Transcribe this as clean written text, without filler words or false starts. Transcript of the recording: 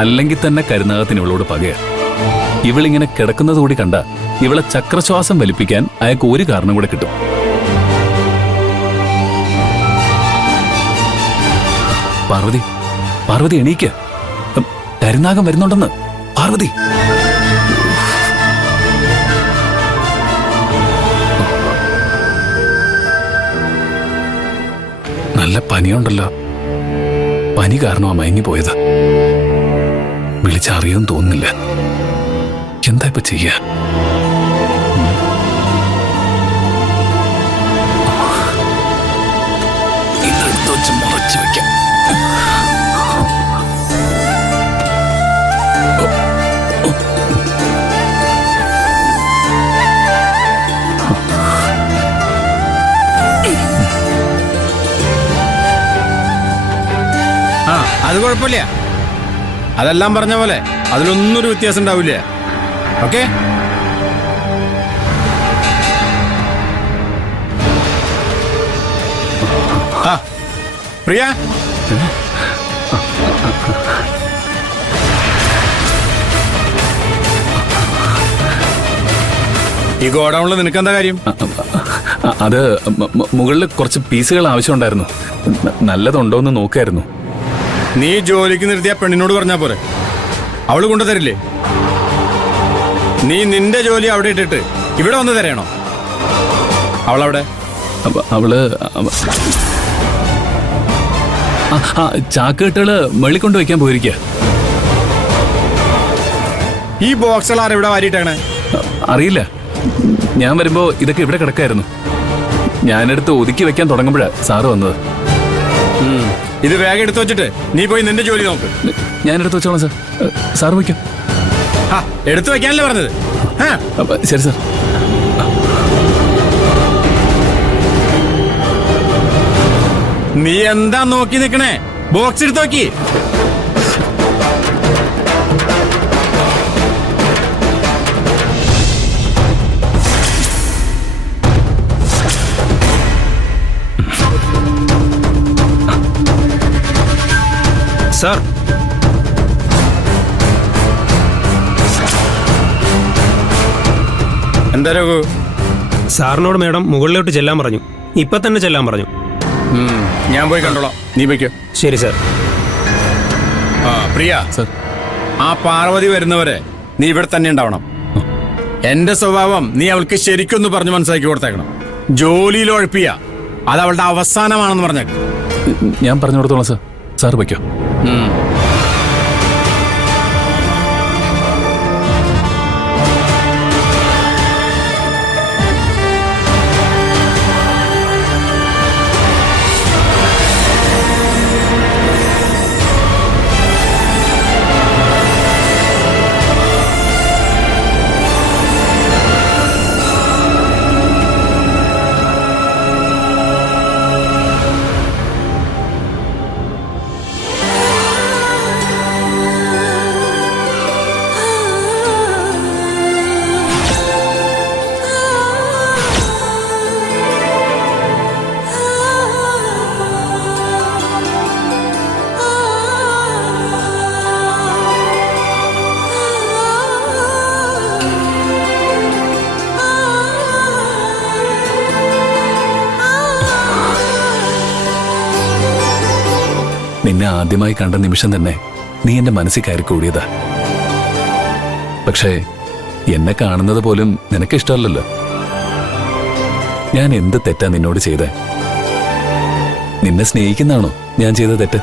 അല്ലെങ്കിൽ തന്നെ കരുനാഗത്തിന് ഇവളോട് പകയ. ഇവളിങ്ങനെ കിടക്കുന്നത് കൂടി കണ്ട ഇവളെ ചക്രശ്വാസം വലിപ്പിക്കാൻ അയാൾക്ക് ഒരു കാരണം കൂടെ കിട്ടും. പാർവതി, പാർവതി എണീക്ക്. കരുനാഗം വരുന്നുണ്ടെന്ന്. പാർവതി, നല്ല പനിയുണ്ടല്ലോ. പനി കാരണമാ മയങ്ങി പോയത്. വിളിച്ചറിയാൻ തോന്നുന്നില്ല. എന്താ ഇപ്പൊ ചെയ്യാ? ഇതെടുത്ത് വെച്ച് മറച്ചു വെക്കാം. അത് കുഴപ്പമില്ല. അതെല്ലാം പറഞ്ഞ പോലെ അതിലൊന്നും ഒരു വ്യത്യാസം ഉണ്ടാവില്ല. ഓക്കെ? ആ പ്രിയ, ഈ ഗോഡൌണിൽ നിനക്കെന്താ കാര്യം? അത് മുകളിൽ കുറച്ച് പീസുകൾ ആവശ്യമുണ്ടായിരുന്നു. നല്ലതുണ്ടോന്ന് നോക്കായിരുന്നു. നീ ജോലിക്ക് നിർത്തിയ പെണ്ണിനോട് പറഞ്ഞാ പോരെ, അവള് കൊണ്ടുതരില്ലേ? നീ നിന്റെ ജോലി അവിടെ ഇട്ടിട്ട് ഇവിടെ വന്ന് തരയണോ? അവളവിടെ? അവള് ചാക്കുകെട്ടുകള് വെള്ളി കൊണ്ട് വയ്ക്കാൻ പോയിരിക്കുക. ഈ ബോക്സുകൾ ആരെവിടെ വാരിയിട്ടേണേ? അറിയില്ല. ഞാൻ വരുമ്പോ ഇതൊക്കെ ഇവിടെ കിടക്കായിരുന്നു. ഞാനെടുത്ത് ഒതുക്കി വെക്കാൻ തുടങ്ങുമ്പോഴാ സാറ് വന്നത്. ഇത് വേഗം എടുത്തു വെച്ചിട്ട് നീ പോയി നിന്റെ ജോലി നോക്ക്. ഞാനെടുത്ത് വെച്ചോളാം സാർ. സാറ് വയ്ക്കാം. എടുത്തു വെക്കാനല്ലേ പറഞ്ഞത്? ശരി സാർ. നീ എന്താ നോക്കി നിക്കണേ? ബോക്സ് എടുത്തു നോക്കി. സാർ, എന്താ രഘു? സാറിനോട് മേഡം മുകളിലോട്ട് ചെല്ലാൻ പറഞ്ഞു. ഇപ്പൊ തന്നെ ചെല്ലാൻ പറഞ്ഞു. ഞാൻ പോയി കണ്ടോളാം, നീ വയ്ക്കോ. ശരി സാർ. പ്രിയ സാർ, ആ പാർവതി വരുന്നവരെ നീ ഇവിടെ തന്നെ ഉണ്ടാവണം. എന്റെ സ്വഭാവം നീ അവൾക്ക് ശരിക്കൊന്ന് പറഞ്ഞു മനസ്സിലാക്കി കൊടുത്തേക്കണം. ജോലിയിൽ ഉഴപ്പിയ അത് അവളുടെ അവസാനമാണെന്ന് പറഞ്ഞേക്ക്. ഞാൻ പറഞ്ഞു കൊടുത്തോളാം സാർ. സാർ വയ്ക്കോ. നിന്നെ ആദ്യമായി കണ്ട നിമിഷം തന്നെ നീ എന്റെ മനസ്സിൽ കയറി കൂടിയതാ. പക്ഷേ എന്നെ കാണുന്നത് പോലും നിനക്ക് ഇഷ്ടമല്ലല്ലോ. ഞാൻ എന്ത് തെറ്റാ നിന്നോട് ചെയ്തേ? നിന്നെ സ്നേഹിക്കുന്നാണോ ഞാൻ ചെയ്ത തെറ്റ്?